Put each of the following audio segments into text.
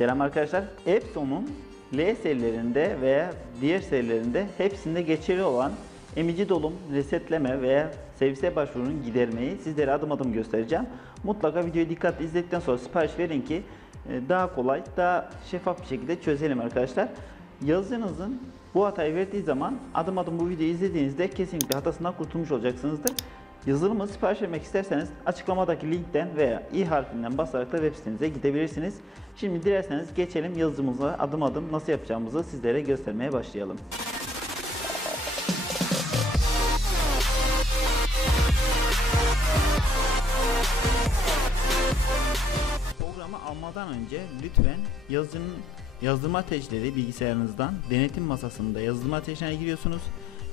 Selam arkadaşlar. Epson'un L serilerinde veya diğer serilerinde hepsinde geçerli olan emici dolum, resetleme veya servise başvurunun gidermeyi sizlere adım adım göstereceğim. Mutlaka videoyu dikkatli izledikten sonra sipariş verin ki daha kolay, daha şeffaf bir şekilde çözelim arkadaşlar. Yazıcınızın bu hatayı verdiği zaman adım adım bu videoyu izlediğinizde kesinlikle hatasından kurtulmuş olacaksınızdır. Yazılımı sipariş vermek isterseniz açıklamadaki linkten veya i harfinden basarak da web sitenize gidebilirsiniz. Şimdi dilerseniz geçelim yazılımımıza adım adım nasıl yapacağımızı sizlere göstermeye başlayalım. Programı almadan önce lütfen yazılım ateşleri bilgisayarınızdan denetim masasında yazılım ateşine giriyorsunuz.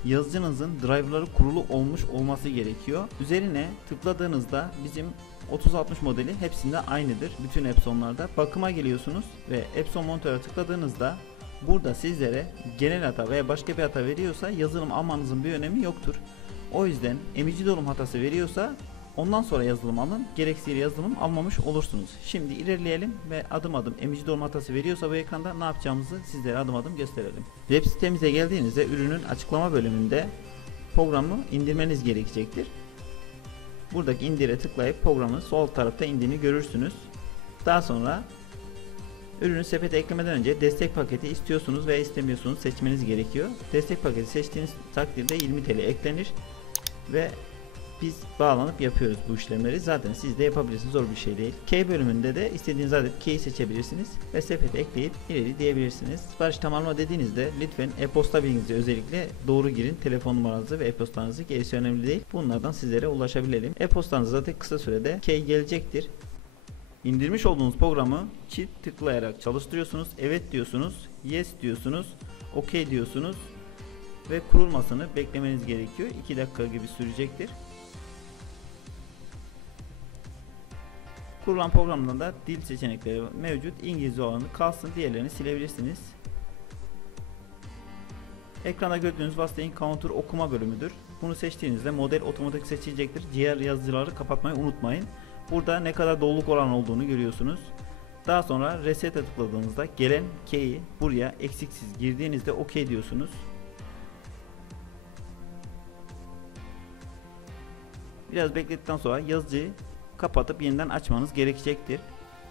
Yazıcınızın driverları kurulu olmuş olması gerekiyor. Üzerine tıkladığınızda bizim 3060 modeli hepsinde aynıdır. Bütün Epson'larda bakıma geliyorsunuz ve Epson monitöre tıkladığınızda burada sizlere genel hata veya başka bir hata veriyorsa yazılım almanızın bir önemi yoktur. O yüzden emici dolum hatası veriyorsa ondan sonra yazılım alın. Gereksiz yazılım almamış olursunuz. Şimdi ilerleyelim ve adım adım emici dolum hatası veriyorsa bu ekranda ne yapacağımızı sizlere adım adım gösterelim. Web sitemize geldiğinizde ürünün açıklama bölümünde programı indirmeniz gerekecektir. Buradaki indire tıklayıp programın sol tarafta indiğini görürsünüz. Daha sonra ürünü sepete eklemeden önce destek paketi istiyorsunuz veya istemiyorsunuz seçmeniz gerekiyor. Destek paketi seçtiğiniz takdirde 20 TL eklenir ve biz bağlanıp yapıyoruz bu işlemleri. Zaten siz de yapabilirsiniz, zor bir şey değil. Key bölümünde de istediğiniz adet key'i seçebilirsiniz ve sepete ekleyip ileri diyebilirsiniz. Sipariş tamamla dediğinizde lütfen e-posta bilginizi özellikle doğru girin. Telefon numaranızı ve e-postanızı, gerisi önemli değil. Bunlardan sizlere ulaşabilelim. E-postanız zaten kısa sürede key gelecektir. İndirmiş olduğunuz programı çift tıklayarak çalıştırıyorsunuz. Evet diyorsunuz, yes diyorsunuz, OK diyorsunuz ve kurulmasını beklemeniz gerekiyor. 2 dakika gibi sürecektir. Kurulan programda da dil seçenekleri mevcut. İngilizce olanı kalsın, diğerlerini silebilirsiniz. Ekranda gördüğünüz vasıtayın counter okuma bölümüdür. Bunu seçtiğinizde model otomatik seçilecektir. Diğer yazıcıları kapatmayı unutmayın. Burada ne kadar doluluk oranı olduğunu görüyorsunuz. Daha sonra reset'e tıkladığınızda gelen key'i buraya eksiksiz girdiğinizde OK diyorsunuz. Biraz bekledikten sonra yazıcıyı kapatıp yeniden açmanız gerekecektir.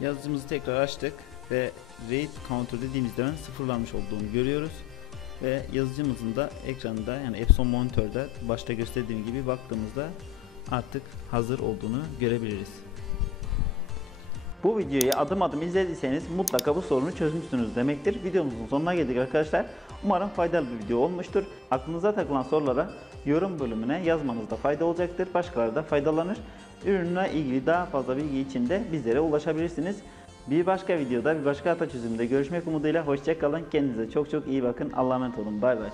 Yazıcımızı tekrar açtık ve read counter dediğimizde sıfırlanmış olduğunu görüyoruz ve yazıcımızın da ekranında, yani Epson monitörde başta gösterdiğim gibi baktığımızda artık hazır olduğunu görebiliriz. Bu videoyu adım adım izlediyseniz mutlaka bu sorunu çözmüşsünüz demektir. Videomuzun sonuna geldik arkadaşlar. Umarım faydalı bir video olmuştur. Aklınıza takılan sorulara yorum bölümüne yazmanızda fayda olacaktır. Başkaları da faydalanır. Ürünle ilgili daha fazla bilgi için de bizlere ulaşabilirsiniz. Bir başka videoda, bir başka hata çözümünde görüşmek umuduyla. Hoşça kalın. Kendinize çok çok iyi bakın. Allah'a emanet olun. Bay bay.